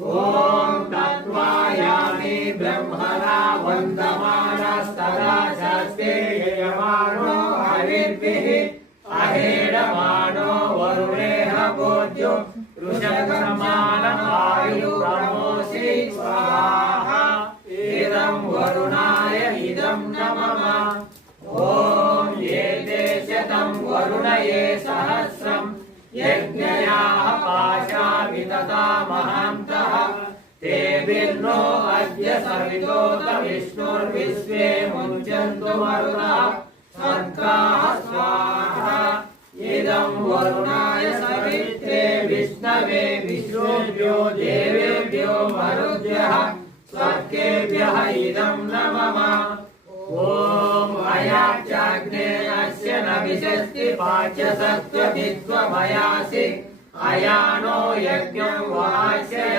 ॐ तत्त्वायामि ब्रह्मणा वन्दमानस्तदा शास्ते यमानो हविर्भिः अहेडमानो वरुणेह भोज्यो वृषगमानमायुरमोऽसि स्वाहा, इदं वरुणाय इदं न मम ॐ ये ते शतं वरुणये सहस्रम् यज्ञयाः पाशामि तथा महान्तः तेभिर्नो अद्य सवितोत विष्णुर्विश्वे मुञ्चन्तु वरुणः स्वर्गाः स्वाहा। इदं वरुणाय सवित्रे विष्णवे विष्णुभ्यो देवेभ्यो मरुभ्यः स्वर्गेभ्यः इदं न मम ॐ अयाच्याग्ने अस्य न विशस्ति पाच्यसत्त्वभित्वमयासि अयानो यज्ञं वाच्य